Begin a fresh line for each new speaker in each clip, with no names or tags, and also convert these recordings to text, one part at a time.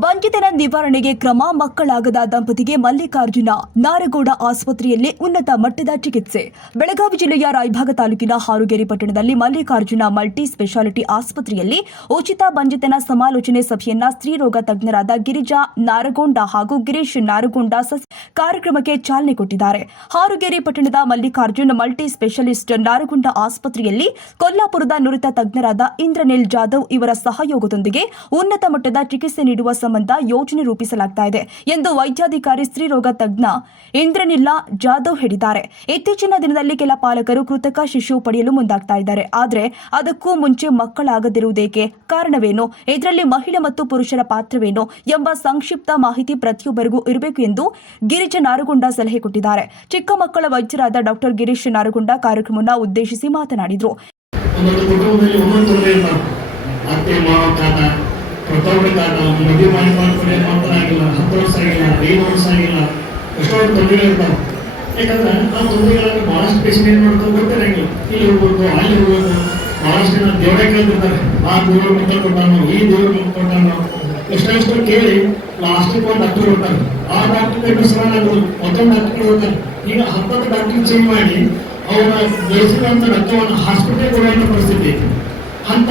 ಬಂಕಿತನ ನಿವಾರಣೆಗೆ ಕ್ರಮ ಮಕ್ಕಳಾಗದ ದಂಪತಿಗೆ ಮಲ್ಲಿಕಾರ್ಜುನ ನಾರಗೌಡ ಆಸ್ಪತ್ರೆಯಲ್ಲಿ ಉನ್ನತ ಮಟ್ಟದ ಚಿಕಿತ್ಸೆ. ಬೆಳಗಾವಿ ಜಿಲ್ಲೆಯ ರಾಯಭಾಗ ತಾಲೂಕಿನ ಹಾರುಗೇರಿ ಪಟ್ಟಣದಲ್ಲಿ ಮಲ್ಲಿಕಾರ್ಜುನ ಮಲ್ಟಿ ಸ್ಪೆಷಾಲಿಟಿ ಆಸ್ಪತ್ರೆಯಲ್ಲಿ ಉಚಿತ ಬಂಜಿತನ ಸಮಾಲೋಚನೆ ಸಭೆಯನ್ನ ಸ್ತ್ರೀರೋಗ ತಜ್ಞರಾದ ಗಿರಿಜಾ ನಾರಗೊಂಡ ಹಾಗೂ ಗಿರೀಶ್ ನಾರಗೊಂಡ ಕಾರ್ಯಕ್ರಮಕ್ಕೆ ಚಾಲನೆ ಕೊಟ್ಟಿದ್ದಾರೆ. ಹಾರುಗೇರಿ ಪಟ್ಟಣದ ಮಲ್ಲಿಕಾರ್ಜುನ್ ಮಲ್ಟಿ ಸ್ಪೆಷಲಿಸ್ಟ್ ನಾರಗೊಂಡ ಆಸ್ಪತ್ರೆಯಲ್ಲಿ ಕೊಲ್ಲಾಪುರದ ನುರಿತ ತಜ್ಞರಾದ ಇಂದ್ರನಿಲ್ ಜಾಧವ್ ಇವರ ಸಹಯೋಗದೊಂದಿಗೆ ಉನ್ನತ ಮಟ್ಟದ ಚಿಕಿತ್ಸೆ ನೀಡುವ ಸಂಬಂಧ ಯೋಜನೆ ರೂಪಿಸಲಾಗ್ತಾ ಇದೆ ಎಂದು ವೈದ್ಯಾಧಿಕಾರಿ ಸ್ತ್ರೀರೋಗ ತಜ್ಞ ಇಂದ್ರನಿಲ್ಲ ಜಾಧವ್ ಹೇಳಿದ್ದಾರೆ. ಇತ್ತೀಚಿನ ದಿನದಲ್ಲಿ ಕೆಲ ಪಾಲಕರು ಕೃತಕ ಶಿಶು ಪಡೆಯಲು ಮುಂದಾಗ್ತಾ ಇದ್ದಾರೆ. ಆದರೆ ಅದಕ್ಕೂ ಮುಂಚೆ ಮಕ್ಕಳಾಗದಿರುವುದೇಕೆ? ಕಾರಣವೇನು? ಇದರಲ್ಲಿ ಮಹಿಳೆ ಮತ್ತು ಪುರುಷರ ಪಾತ್ರವೇನು? ಎಂಬ ಸಂಕ್ಷಿಪ್ತ ಮಾಹಿತಿ ಪ್ರತಿಯೊಬ್ಬರಿಗೂ ಇರಬೇಕು ಎಂದು ಗಿರಿಜ ನಾರಗುಂಡ ಸಲಹೆ ಕೊಟ್ಟಿದ್ದಾರೆ. ಚಿಕ್ಕ ಮಕ್ಕಳ ವೈದ್ಯರಾದ ಡಾಕ್ಟರ್ ಗಿರೀಶ್ ನಾರಗುಂಡ ಕಾರ್ಯಕ್ರಮವನ್ನು ಉದ್ದೇಶಿಸಿ ಮಾತನಾಡಿದರು.
ತಾತ ಮದುವೆ ಮಾಡಿ ಮಾಡ್ಕೊಂಡು ಮಾತ್ರ ಆಗಿಲ್ಲ, ಹತ್ತು ವರ್ಷ ಆಗಿಲ್ಲ, ಐದು ವರ್ಷ ಆಗಿಲ್ಲ, ಎಷ್ಟೊಂದು ತೊಂದರೆ ಇರ್ತಾವೆ. ಯಾಕಂದ್ರೆ ಆ ತೊಂದರೆಗಳನ್ನು ಭಾಳಷ್ಟು ಪೇಷನ್ ಏನು ಮಾಡ್ತಾರೆ ಗೊತ್ತಿರಂಗಿಲ್ಲ ಇಲ್ಲಿ ಹೋಗ್ಬೇಕು ಅಲ್ಲಿ ಹೋಗ್ಬೇಕು ಭಾಳಷ್ಟು ಜನ ದೇವರೇ ಕೇಳ್ತಿರ್ತಾರೆ. ಆ ದೇವ್ರ ಮುಖ ಕೊಟ್ಟಾನು, ಈ ದೇವ್ರ ಮುಖ ಕೊಟ್ಟಾನು. ಎಷ್ಟೆಷ್ಟು ಕೇಳಿ ಲಾಸ್ಟಿಗೆ ಒಂದು ಡಾಕ್ಟರ್ ಹೋಗ್ತಾರೆ ಆ ಡಾಕ್ಟರ್ ಎಷ್ಟು ಸಲ ಆಗೋದು ಮತ್ತೊಂದು ಡಾಕ್ಟರ್ ಹೋಗ್ತಾರೆ. ಈಗ ಹತ್ತತ್ತು ಡಾಕ್ಟರ್ ಚೇಂಜ್ ಮಾಡಿ, ಅವರ ಬೆಳೆಸಿದಂಥ ರಕ್ತವನ್ನು ಹಾಸ್ಪಿಟಲ್ ಕೊಡುವಂಥ ಪರಿಸ್ಥಿತಿ. ಅಂತ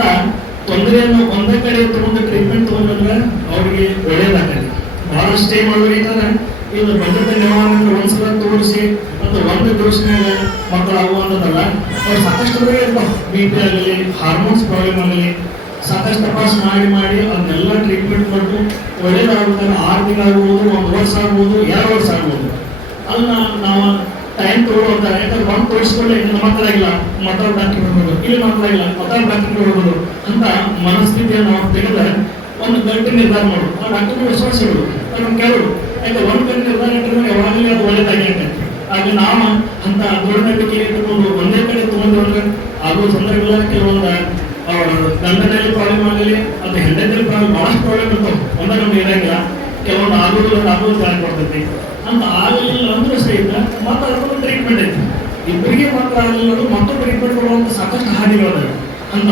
ತೊಂದರೆಯನ್ನು ಒಂದೇ ಕಡೆ ತಗೊಂಡು ಟ್ರೀಟ್ಮೆಂಟ್ ತಗೊಂಡ್ರೆ ಅವ್ರಿಗೆ ಒಳ್ಳೇದಾಗತ್ತೆ ಬಹಳ ಸ್ಟೇ ಮಾಡೋದೈತಂದ್ರೆ ಇದು ಭದ್ರತೆ ನಿವಾರಣೆ ಒಂದ್ಸಲ ತೋರಿಸಿ ಮತ್ತು ಒಂದು ಡೋಸ್ನಾಗ ಮಕ್ಕಳು ಅವ್ರು ಸಾಕಷ್ಟು ಬಿ ಪಿ ಆಗಲಿ ಹಾರ್ಮೋನ್ಸ್ ಪ್ರಾಬ್ಲಮ್ ಆಗಲಿ, ಸಾಕಷ್ಟು ತಪಾಸ್ ಮಾಡಿ ಮಾಡಿ ಅದನ್ನೆಲ್ಲ ಟ್ರೀಟ್ಮೆಂಟ್ ಕೊಟ್ಟು ಒಳ್ಳೇದಾಗುತ್ತಾರೆ ಆರು ತಿಂಗಳಾಗ್ಬೋದು ಒಂದು ವರ್ಷ ಆಗ್ಬೋದು, ಎರಡು ವರ್ಷ ಆಗ್ಬೋದು. ಅದನ್ನ ನಾವು ಟೈಮ್ ತಗೊಳ್ತಾರೆ ಯಾಕಂದ್ರೆ ಒಂದು ತೋರಿಸ್ಕೊಳ್ಳಿ ಮಕ್ಕಳಾಗಿಲ್ಲ ಮತ್ತೊಂದು ಡಾಕ್ಟರ್ ಹೋಗ್ಬೋದು ಇಲ್ಲಿ ಮಕ್ಕಳಾಗಿಲ್ಲ ಮತ್ತೊಂದು ಡಾಕ್ಟರ್ ಬರ್ಬೋದು ಅಂತ ಮನಸ್ಥಿತಿಯನ್ನು ನಾವು ತೆಗೆದ್ರೆ ಒಂದು ಗಂಟೆ ನಿರ್ಧಾರ ಮಾಡು. ಆ ಡಾಕ್ಟರ್ ವಿಶ್ವಾಸ ಇಡಬೇಕು ನಮ್ಮ ಕೆಲವು ಯಾಕೆ ಒಂದು ಗಂಟೆ ನಿರ್ಧಾರ ಇಟ್ಟರೆ ಯಾವಾಗಲೇ ಅದು ಒಳ್ಳೇದಾಗಿ ಆಗತ್ತೆ ಆಗ ನಾವು ಅಂತ ನಂಬಿಕೆ ಇಟ್ಟುಕೊಂಡು ಒಂದೇ ಕಡೆ ತಗೊಂಡ್ರೆ ಆಗುವ ಸಂದರ್ಭಗಳ ಕೆಲವೊಂದು ಅವರ ಗಂಡನಲ್ಲಿ ಪ್ರಾಬ್ಲಮ್ ಆಗಲಿ ಅದು ಹೆಂಡತಿಯಲ್ಲಿ ಪ್ರಾಬ್ಲಮ್ ಭಾಳಷ್ಟು ಪ್ರಾಬ್ಲಮ್ ಇರ್ತಾವೆ ಒಂದೇ ನಮ್ಗೆ ಇರಂಗಿಲ್ಲ ಕೆಲವೊಂದು ಆಗುವುದಿಲ್ಲ ಆಗೋದು ಜಾರಿ ಕೊಡ್ತೈತಿ ಅಂತ ಆಗಲಿಲ್ಲ ಅಂದ್ರೆ ಸಹಿತ ಮತ್ತೆ ಅದಕ್ಕೊಂದು ಟ್ರೀಟ್ಮೆಂಟ್ ಐತಿ. ಇಬ್ಬರಿಗೆ ಮಾತ್ರ ಆಗಲಿಲ್ಲ ಮತ್ತೊಂದು ಟ್ರೀಟ್ಮೆಂಟ್ ಕೊಡುವಂಥ ಸಾಕಷ್ಟು ಹಾನಿಗಳಿದಾವೆ ಅಂತ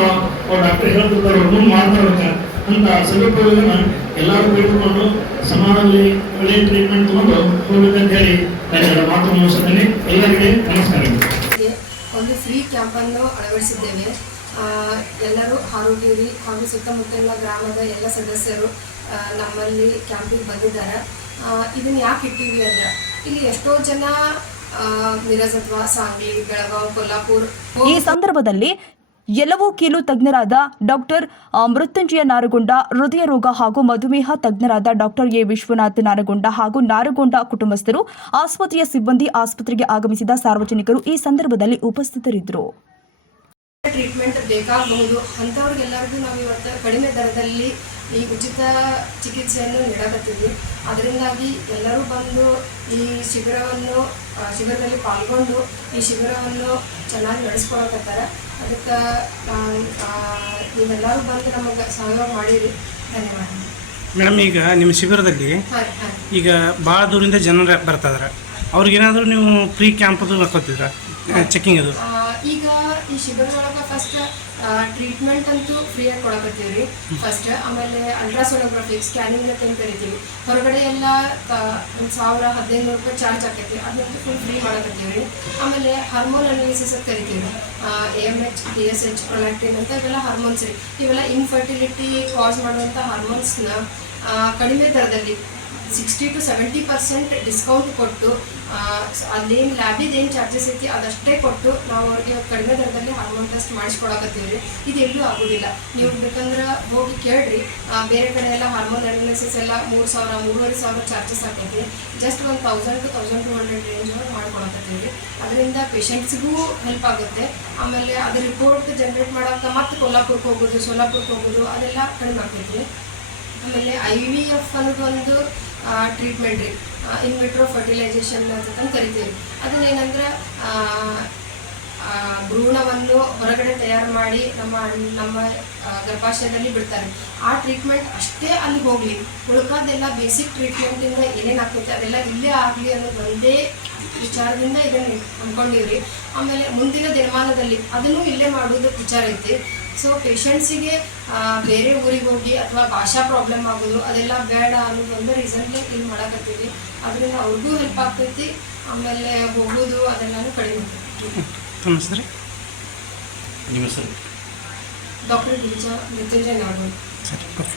ಅವ್ರು ಡಾಕ್ಟರ್ ಹೇಳ್ತಿರ್ತಾರೆ ಮುಂದೆ ಮಾಡ್ತಾರಂತ ಅಂತ. ಸದುಪಯೋಗನ ಎಲ್ಲರೂ ಬೇಡಿಕೊಂಡು ಸಮಾಜದಲ್ಲಿ ಒಳ್ಳೆಯ ಟ್ರೀಟ್ಮೆಂಟ್ ತಗೊಂಡು ಹೋಗ್ಬೇಕಂತ ಹೇಳಿ ನಾನು ಮಾತು ಮುಗಿಸುತ್ತೇನೆ. ಎಲ್ಲರಿಗೆ
ನಮಸ್ಕಾರ. ಒಂದು ಫ್ರೀ ಕ್ಯಾಂಪನ್ನು ಅಳವಡಿಸಿದ್ದೇವೆ. ಆ, ಎಲ್ಲರೂ ಹಾರೋಗಿರಿ ಹಾಗೂ ಸುತ್ತಮುತ್ತಲಿನ ಗ್ರಾಮದ ಎಲ್ಲ ಸದಸ್ಯರು ಆ, ನಮ್ಮಲ್ಲಿ ಕ್ಯಾಂಪಿಗೆ ಬಂದಿದ್ದಾರೆ. ಇದನ್ನು ಯಾಕೆ ಇಟ್ಟಿವಿ ಅಂದ್ರೆ ಇಲ್ಲಿ ಎಷ್ಟೋ ಜನ ಆ, ಮಿರಜ್ ಅಥವಾ ಸಾಂಗ್ಲಿ ಬೆಳಗಾವಿ ಕೊಲ್ಲಾಪುರ್
ಈ ಸಂದರ್ಭದಲ್ಲಿ ಎಲ್ಲವೂ ಕೀಲು ತಜ್ಞರಾದ ಡಾಕ್ಟರ್ ಮೃತ್ಯುಂಜಯ ನಾರಗೊಂಡ, ಹೃದಯ ರೋಗ ಹಾಗೂ ಮಧುಮೇಹ ತಜ್ಞರಾದ ಡಾಕ್ಟರ್ ಎ. ವಿಶ್ವನಾಥ್ ನಾರಗೊಂಡ ಹಾಗೂ ನಾರಗೊಂಡ ಕುಟುಂಬಸ್ಥರು, ಆಸ್ಪತ್ರೆಯ ಸಿಬ್ಬಂದಿ ಆಸ್ಪತ್ರೆಗೆ ಆಗಮಿಸಿದ ಸಾರ್ವಜನಿಕರು ಈ ಸಂದರ್ಭದಲ್ಲಿ ಉಪಸ್ಥಿತರಿದ್ದರು.
ಟ್ರೀಟ್ಮೆಂಟ್ ಬೇಕಾಗಬಹುದು. ಅಂಥವ್ರಿಗೆಲ್ಲರಿಗೂ ನಾವು ಇವತ್ತು ಕಡಿಮೆ ದರದಲ್ಲಿ ಈ ಉಚಿತ ಚಿಕಿತ್ಸೆಯನ್ನು ನೀಡಕತ್ತೀವಿ ಅದರಿಂದಾಗಿ ಎಲ್ಲರೂ ಬಂದು ಈ ಶಿಬಿರವನ್ನು ಶಿಬಿರದಲ್ಲಿ ಪಾಲ್ಗೊಂಡು ಈ ಶಿಬಿರವನ್ನು ಚೆನ್ನಾಗಿ ನಡೆಸ್ಕೊಳಕತ್ತಾರೆ. ಅದಕ್ಕೆ ನೀವೆಲ್ಲರೂ ಬಂದು ನಮಗೆ ಸಹಯೋಗ ಮಾಡಿರಿ. ಧನ್ಯವಾದ.
ಮೇಡಮ್ ಈಗ ನಿಮ್ಮ ಶಿಬಿರದಲ್ಲಿ ಈಗ ಭಾಳ ದೂರಿಂದ ಜನರು ಬರ್ತಾ ಇದಾರೆ. ಅವ್ರಿಗೇನಾದರೂ ನೀವು ಫ್ರೀ ಕ್ಯಾಂಪ್ ಅದು ಹಾಕೋತಿದ್ರ ಚೆಕಿಂಗ್ ಅದು.
ಈಗ ಈ ಶಿಬಿರದೊಳಗೆ ಫಸ್ಟ್ ಟ್ರೀಟ್ಮೆಂಟ್ ಅಂತೂ ಫ್ರೀಯಾಗಿ ಕೊಡಕತ್ತೀವಿ ರೀ ಫಸ್ಟ್ ಆಮೇಲೆ ಅಲ್ಟ್ರಾಸೋನೋಗ್ರಫಿ ಸ್ಕ್ಯಾನಿಂಗ್ ಅಂತ ಏನ್ ಕರಿತೀವಿ. ಹೊರಗಡೆ ಎಲ್ಲ ಒಂದು ಸಾವಿರ ಹದಿನೈದು ರೂಪಾಯಿ ಚಾರ್ಜ್ ಆಕೈತಿ. ಅದಂತೂ ಫುಲ್ ಫ್ರೀ ಮಾಡಕತ್ತೀವಿ ರೀ ಆಮೇಲೆ ಹಾರ್ಮೋನ್ ಅನಾಲಿಸಿಸ್ ಅಂತ ಕರಿತೀವಿ A M H D S H prolactin ಅಂತ ಇವೆಲ್ಲ ಹಾರ್ಮೋನ್ಸ್ ರೀ. ಇವೆಲ್ಲ ಇನ್ಫರ್ಟಿಲಿಟಿ ಕಾಸ್ ಮಾಡುವಂಥ ಹಾರ್ಮೋನ್ಸ್ನ ಕಡಿಮೆ ದರದಲ್ಲಿ sixty to seventy percent discount ಕೊಟ್ಟು ಅಲ್ಲೇನು ಲ್ಯಾಬಿದ ಏನು ಚಾರ್ಜಸ್ ಐತಿ ಅದಷ್ಟೇ ಕೊಟ್ಟು ನಾವು ಅವ್ರಿಗೆ ಕಡಿಮೆ ದರದಲ್ಲಿ ಹಾರ್ಮೋನ್ ಟೆಸ್ಟ್ ಮಾಡಿಸ್ಕೊಳಕತ್ತೀವಿ ರೀ ಇದು ಎಲ್ಲೂ ಆಗೋದಿಲ್ಲ. ನೀವು ಬೇಕಂದ್ರೆ ಹೋಗಿ ಕೇಳ್ರಿ. ಬೇರೆ ಕಡೆ ಎಲ್ಲ ಹಾರ್ಮೋನ್ ಅನಾಲಿಸಿಸ್ ಎಲ್ಲ ಮೂರು ಸಾವಿರ, ಮೂರುವರೆ ಸಾವಿರ ಚಾರ್ಜಸ್ ಆಗ್ತೈತಿ ಜಸ್ಟ್ ಒಂದು thousand to thousand two hundred range ಒಳಗೆ ಮಾಡ್ಕೊಳಕತ್ತೀವಿ ರೀ ಅದರಿಂದ ಪೇಷಂಟ್ಸ್ಗೂ ಹೆಲ್ಪ್ ಆಗುತ್ತೆ. ಆಮೇಲೆ ಅದು ರಿಪೋರ್ಟ್ ಜನ್ರೇಟ್ ಮಾಡೋಕೆ ಮತ್ತೆ ಕೊಲ್ಲಾಪುರಕ್ಕೆ ಹೋಗೋದು ಸೋಲಾಪುರಕ್ಕೆ ಹೋಗೋದು ಅದೆಲ್ಲ ಕಡಿಮೆ ಆಗ್ತೈತಿ ಆಮೇಲೆ ಐ ವಿ ಎಫ್ ಅನ್ನೋದು ಒಂದು ಟ್ರೀಟ್ಮೆಂಟ್ ರೀ. ಇನ್ವಿಟ್ರೋ ಫರ್ಟಿಲೈಸೇಷನ್ ಅಂತಂದು ಕರಿತೀವಿ. ಆ, ಭ್ರೂಣವನ್ನು ಹೊರಗಡೆ ತಯಾರು ಮಾಡಿ ನಮ್ಮ ನಮ್ಮ ಗರ್ಭಾಶಯದಲ್ಲಿ ಬಿಡ್ತಾರೆ. ಆ ಟ್ರೀಟ್ಮೆಂಟ್ ಅಷ್ಟೇ ಅಲ್ಲಿ ಹೋಗಲಿ. ಉಳ್ಕಾದೆಲ್ಲ ಬೇಸಿಕ್ ಟ್ರೀಟ್ಮೆಂಟಿಂದ ಏನೇನು ಆಗ್ತೈತೆ ಅದೆಲ್ಲ ಇಲ್ಲೇ ಆಗಲಿ ಅನ್ನೋದು ಒಂದೇ ವಿಚಾರದಿಂದ ಇದನ್ನು ಅಂದ್ಕೊಂಡಿವ್ರಿ ಆಮೇಲೆ ಮುಂದಿನ ದಿನಮಾನದಲ್ಲಿ ಅದನ್ನು ಇಲ್ಲೇ ಮಾಡೋದು ವಿಚಾರ ಐತಿ. ಸೊ ಪೇಷಂಟ್ಸಿಗೆ ಬೇರೆ ಊರಿಗೆ ಹೋಗಿ ಅಥವಾ ಭಾಷಾ ಪ್ರಾಬ್ಲಮ್ ಆಗೋದು ಅದೆಲ್ಲ ಬೇಡ ಅನ್ನೋದು ಒಂದು ರೀಸನ್ಲಿ ಇಲ್ಲಿ ಮಾಡಕತ್ತೀವಿ. ಅದರಿಂದ ಅವ್ರಿಗೂ ಹೆಲ್ಪ್ ಆಗ್ತೈತಿ ಆಮೇಲೆ ಹೋಗೋದು ಅದೆಲ್ಲನೂ ಕಡಿಮೆ ಆಗ್ತೈತಿ.
ಹೆಸರು?
ನಿಮ್ಮ ಹೆಸರು?
ಡಾಕ್ಟರ್ ಗಿರಿಜಾ ಮೃತ್ಯುಂಜಯ
ಸರಿ ಓಕೆ